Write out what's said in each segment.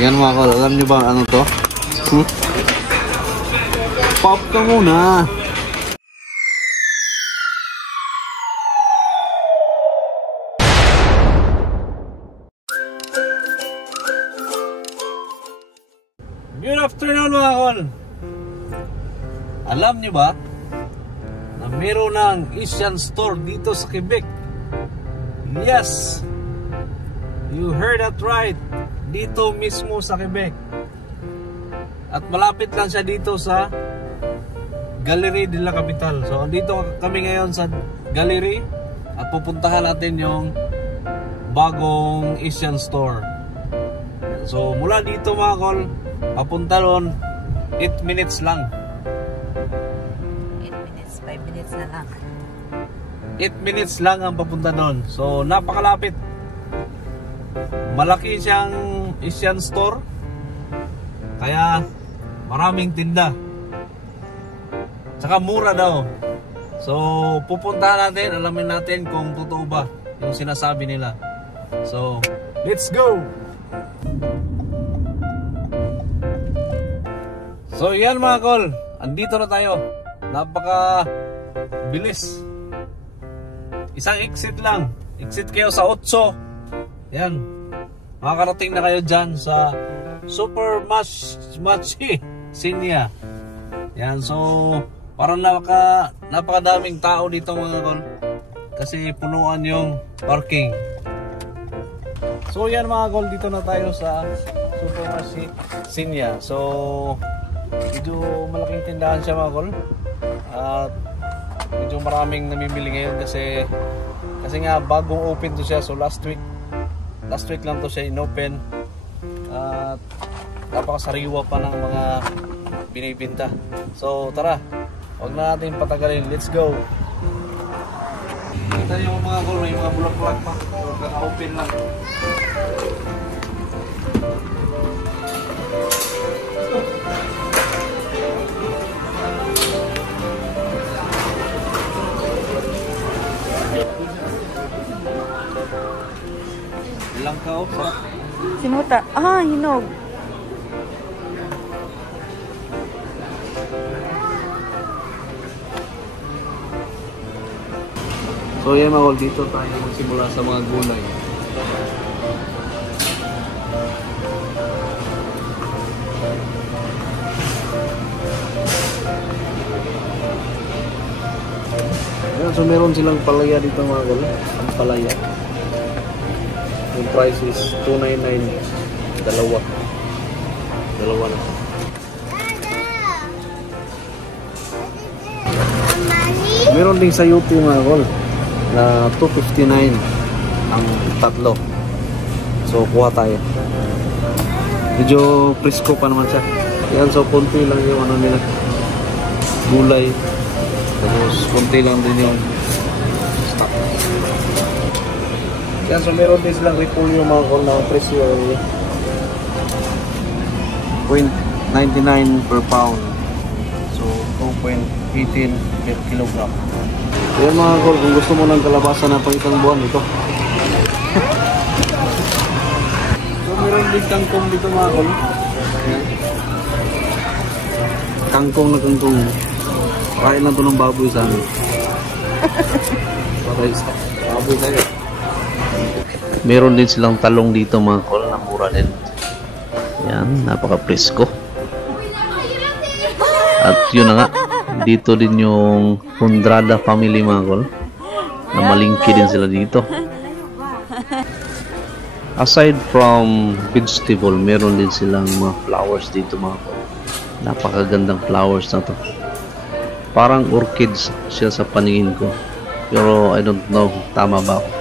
Yan mga kol, alam nyo ba ano to? Pop ka muna. Good afternoon mga kol. Alam nyo ba na meron ng Asian store dito sa Quebec? Yes, you heard that right. Dito mismo sa Quebec. At malapit lang siya dito sa Galerie de la Capitale. So andito kami ngayon sa Galerie at pupuntahan natin yung bagong Asian store. So mula dito mga kol, papunta doon 8 minutes lang. 8 minutes, 5 minutes na lang. 8 minutes lang ang papunta doon. So napakalapit. Malaki siyang Asian store. Kaya maraming tinda. Tsaka mura daw. So pupuntahan natin, alamin natin kung totoo ba yung sinasabi nila. So let's go. So yan mga kol, andito na tayo. Napaka bilis. Isang exit lang. Exit kayo sa 8. Yan. Makakarating na kayo dyan sa Supermarché Sinya. Yan. So parang napakadaming tao dito mga kol. Kasi punuan yung parking. So yan mga kol, dito na tayo sa Supermarché Sinya. So medyo malaking tindahan siya mga kol. At medyo maraming namimili ngayon kasi nga bagong open to siya. So last week lang to siya inopen. At napakasariwa pa ng mga binibinta. So tara, huwag na natin patagalin. Let's go. Kita yung mga kol, may mga bulak-bulak pa. So kaka-open lang. Ilang ka o? Simuta. Ah, hinog. So yan mga kol, dito tayo magsimula sa mga gulay. Ayan, so meron silang palaya dito mga kol. Ang palaya. Yung price is $2.99. Dalawa na. Meron ding sayuti mga kol na $2.59 ang tatlo. So kuha tayo. Medyo presko pa naman siya. Yan, so konti lang yung ano nila, gulay. Tapos konti lang din yung stock. Yan, so meron din silang repolyo mga kol na presyo ay $0.99 per pound. So 2.18 per kilogram. So yan mga kol, kung gusto mo ng kalabasa na pang isang buwan, ito. So meron din kangkong dito mga kol. Kangkong na kangkong. Kain lang ito ng baboy sa amin. Baboy tayo. Meron din silang talong dito mga kol na mura din. Yan, napaka-presko. At yun na nga, dito din yung Hundrada family mga kol. Na malingki din sila dito. Aside from vegetable, meron din silang mga flowers dito mga kol. Napakagandang flowers na to. Parang orchids siya sa paningin ko. Pero I don't know, tama ba ako?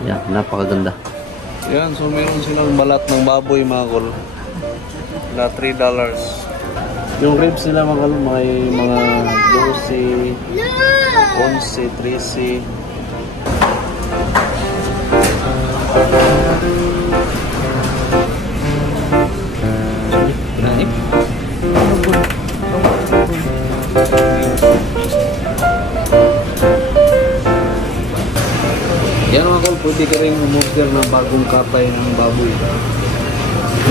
Yan, napakaganda. Yan, so meron silang balat ng baboy mga kol na $3. Yung ribs nila mga kol, may mga 12, 11, 13. Yan mga kol, pwede ka rin umorder ng bagong katay ng baboy.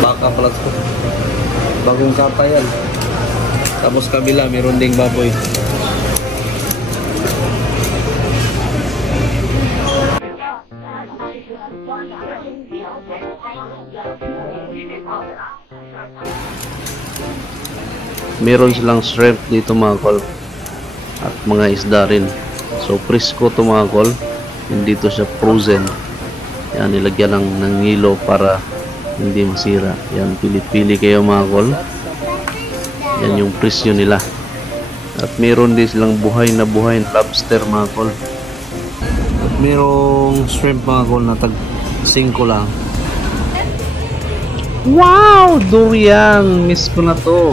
baka pala ito. Bagong kata yan. Tapos kabila, meron ding baboy. Meron silang shrimp dito mga kol. At mga isda rin. So presko to mga kol. Hindi to siya frozen. Yan, nilagyan lang ng hilo para hindi masira. Yan, pili-pili kayo mga kol. Yan yung presyo nila. At meron din silang buhay na lobster mga kol. At merong shrimp mga kol na tag 5 lang. Wow! Durian! Miss ko na to.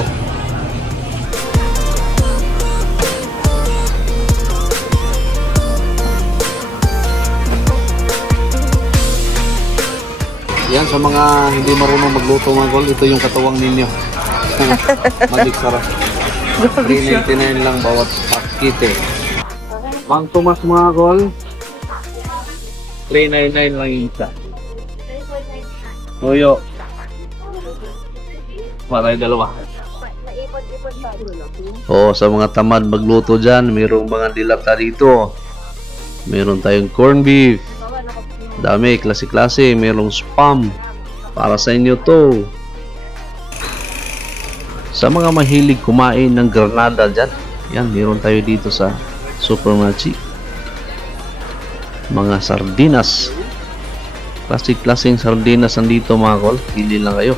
Yan, sa mga hindi marunong magluto mga kol, ito yung katuwang ninyo. Magic sarap. 3.99 lang bawat pakite. Mang Tomas mga kol, 3.99 lang yung isa. Tuyo. Para yung dalawa. Oh, sa mga tamad magluto dyan, mayroong mga dilata dito. Meron tayong corned beef. Dami, klase-klase. Merong spam. Para sa inyo to. Sa mga mahilig kumain ng granada dyan, yan, meron tayo dito sa Supermachi. Mga sardinas. Klase-klaseng sardinas nandito mga kol. Pili lang kayo.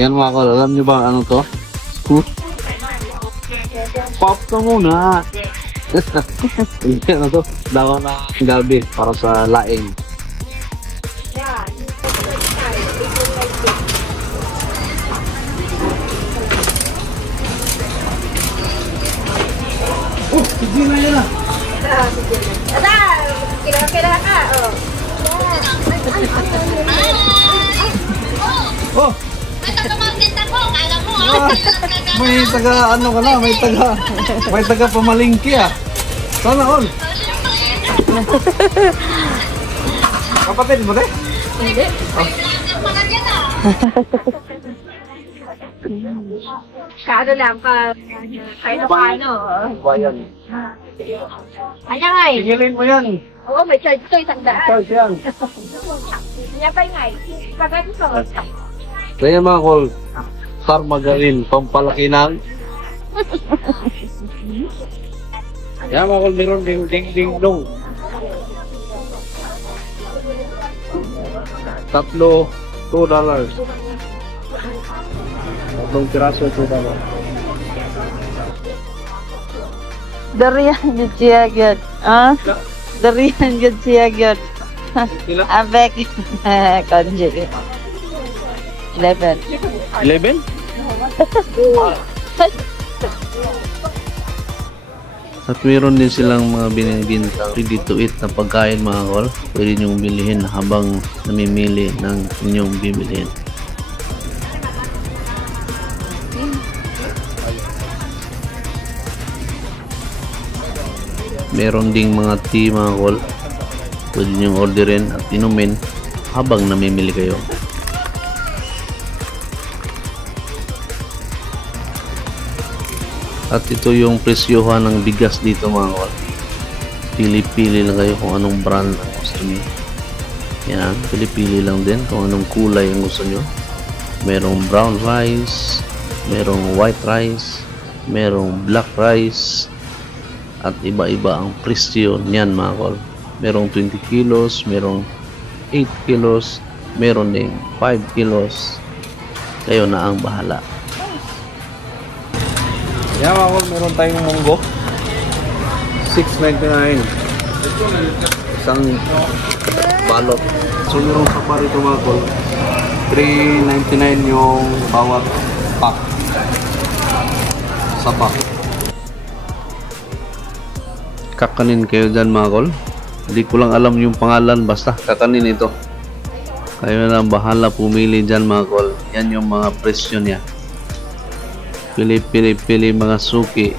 Yan mga kol, alam nyo ba ano to? Scoop. Pop ka muna. Ano to? Dawa na gabi para sa laing. Oh, sige na yan na. Ada, kira-kira ka. Oh. May taga ano ka na, may taga pamalingki ah. Sana all. Kapatid mo rin? Hindi. Kano lang ka, kahit paano. Bayan. Ano nga eh? Tingilin mo yan. Oo, may charge to, 100. Charge yan. Kanya pa nga eh. Pagkati ko. Kaya mga kol, star magaling, pampalaki ng. Yan mga kol, meron ding ding dong. Tatlo, $2. Tatlong piraso, $2. Durian yun siya agad. Ah? Durian yun siya agad. Avec. Konji. 11. 11? At meron din silang mga binibintang ready to eat na pagkain mga kol. Pwede nyong bilihin habang namimili ng inyong bibilihin. Meron ding mga tea mga kol. Pwede nyong orderin at inumin habang namimili kayo. At ito yung presyohan ng bigas dito mga kol. Pili-pili lang kayo kung anong brand ang gusto niyo. Yan, pili-pili lang din kung anong kulay ang gusto niyo. Merong brown rice, merong white rice, merong black rice, at iba-iba ang presyo niyan mga kol. Merong 20 kilos, merong 8 kilos, meron ding 5 kilos. Kayo na ang bahala. Yan mga kol, meron tayong munggo. $6.99. Isang balot. So merong sapa rito mga kol. $3.99 yung bawat pack. Sapa. Kakanin kayo dyan mga kol. Hindi ko lang alam yung pangalan, basta kakanin ito. Kayo na bahala pumili dyan mga kol. Yan yung mga presyo niya. Pili mga suki.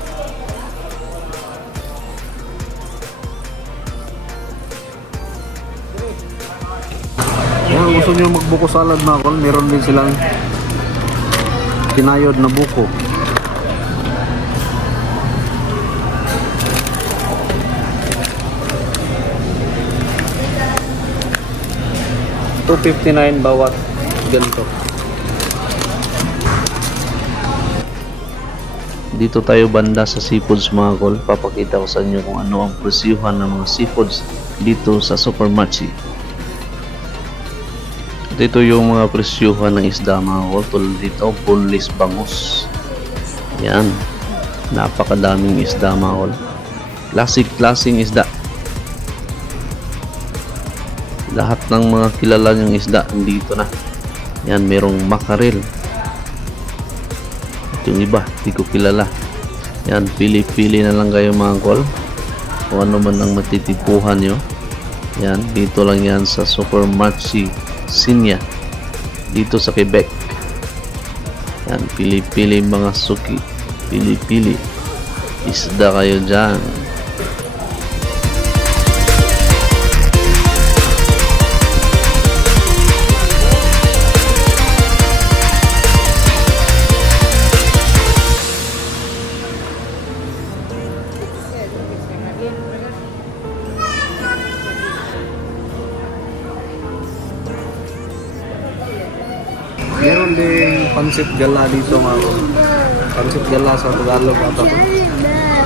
Kung gusto nyo magbuko salad mga kol, meron din silang kinayod na buko. $2.59 bawat ganito. Dito tayo banda sa seafoods mga kol. Papakita ko sa inyo kung ano ang presyuhan ng mga seafoods dito sa Supermachi. Dito yung mga presyuhan ng isda mga kol. Tulad dito, boneless bangus. Yan. Napakadaming isda mga kol. Klaseng isda. Lahat ng mga kilala niyang isda dito na. Yan, merong makarel. Yung iba, di ko kilala. Yan, pili-pili na lang kayo mga kol. Kung ano man ang matitipuhan nyo. Yan, dito lang yan sa Supermachi Sinya. Dito sa Quebec. Yan, pili-pili mga suki. Pili-pili. Isda kayo dyan. Meron din pansit gala dito mga kol. Pansit gala sa Tagalog ata to.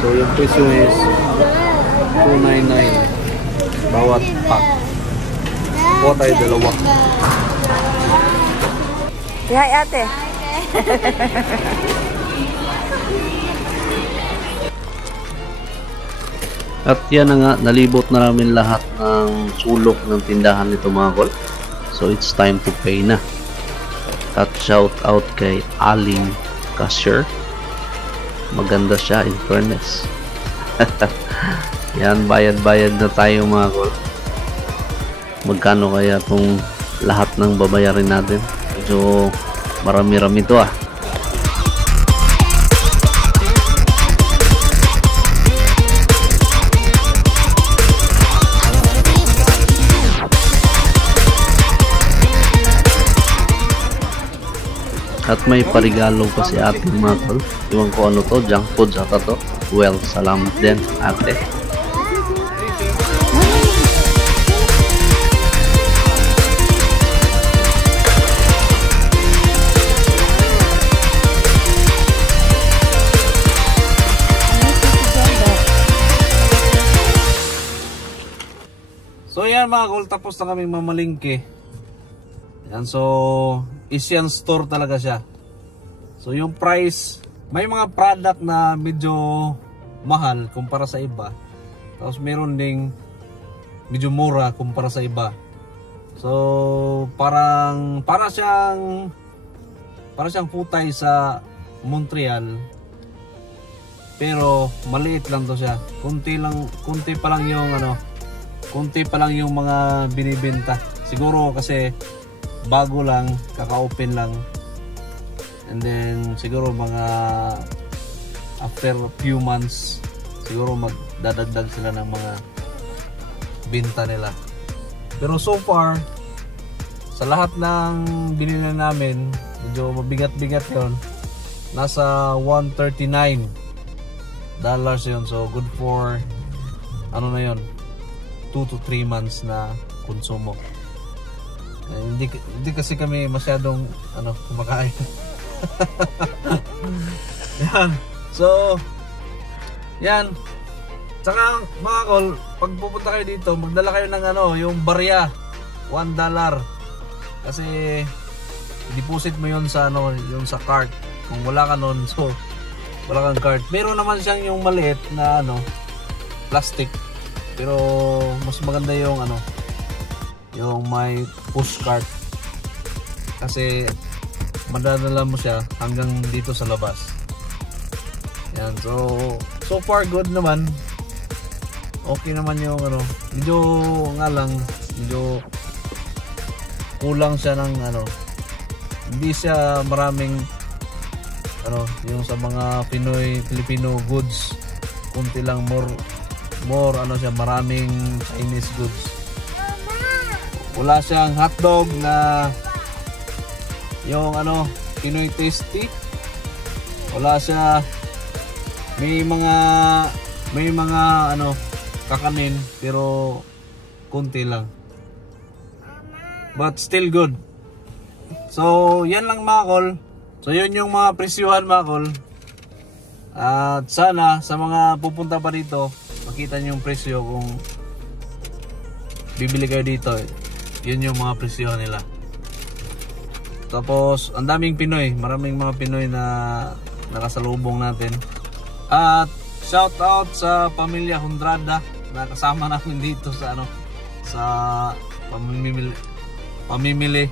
So yung presyo is $2.99 bawat pack. Kuha tayo dalawa. Hi, ate. At yan na nga, nalibot na namin lahat ng sulok ng tindahan nito mga kol. So it's time to pay na. At shout out kay Aling Cashier. Maganda siya in fairness. Yan, bayad-bayad na tayo mga kol. Magkano kaya itong lahat ng babayarin natin? Medyo marami-rami to ah. At may parigalo pa si ate mga tol. Iwan ko ano to, junk food ata to. Well, salamat din ate. So yan mga kol, tapos na kaming mamalingke. Yan, so Asian store talaga siya. So yung price, may mga product na medyo mahal kumpara sa iba. Tapos meron ding medyo mura kumpara sa iba. So para siyang putay sa Montreal. Pero maliit lang to siya. Kunti pa lang yung mga binibenta. Siguro kasi bago lang, kaka-open lang. And then siguro mga after a few months siguro magdadagdag sila ng mga binta nila. Pero so far sa lahat ng binili namin, medyo mabigat-bigat yon. Nasa $139 yun. So good for ano na yun, 2 to 3 months na konsumo. Hindi kasi kami masyadong kumakain. Yan. So yan. Saka mga kol, pag pupunta kayo dito, magdala kayo ng yung barya, $1. Kasi deposit mo yun sa yung sa cart. Kung wala ka nun, so wala kang cart. Meron naman siyang yung maliit na plastic. Pero mas maganda yung yung may push cart. Kasi madadala mo siya hanggang dito sa labas. Yan, so far good naman. Okay naman yung medyo nga lang, medyo kulang siya ng hindi siya maraming yung sa mga Filipino goods. Kunti lang, more siya, maraming Chinese goods. Wala siyang hotdog na yung ano, Pinoy tasty. Wala siya, may mga ano kakanin pero konti lang. But still good. So, yan lang mga kol. So, yun yung mga presyuhan mga kol. At sana sa mga pupunta pa dito, makita nyo yung presyo kung bibili kayo dito. Yun yung mga presyo nila. Tapos ang daming Pinoy, maraming mga Pinoy na nakasalubong natin. At shout out sa pamilya Hondrada na kasama namin dito sa ano, sa pamimili.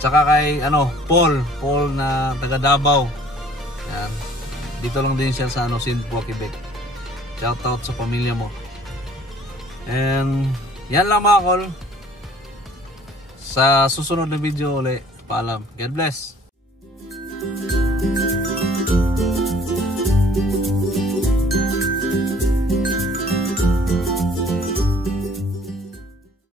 Tsaka kay ano, Paul na taga Davao. Yan. Dito lang din siya sa ano, Sinpua, Quebec. Shout out sa pamilya mo. And yan lang mga kol. Sa susunod na video ulit, paalam. God bless.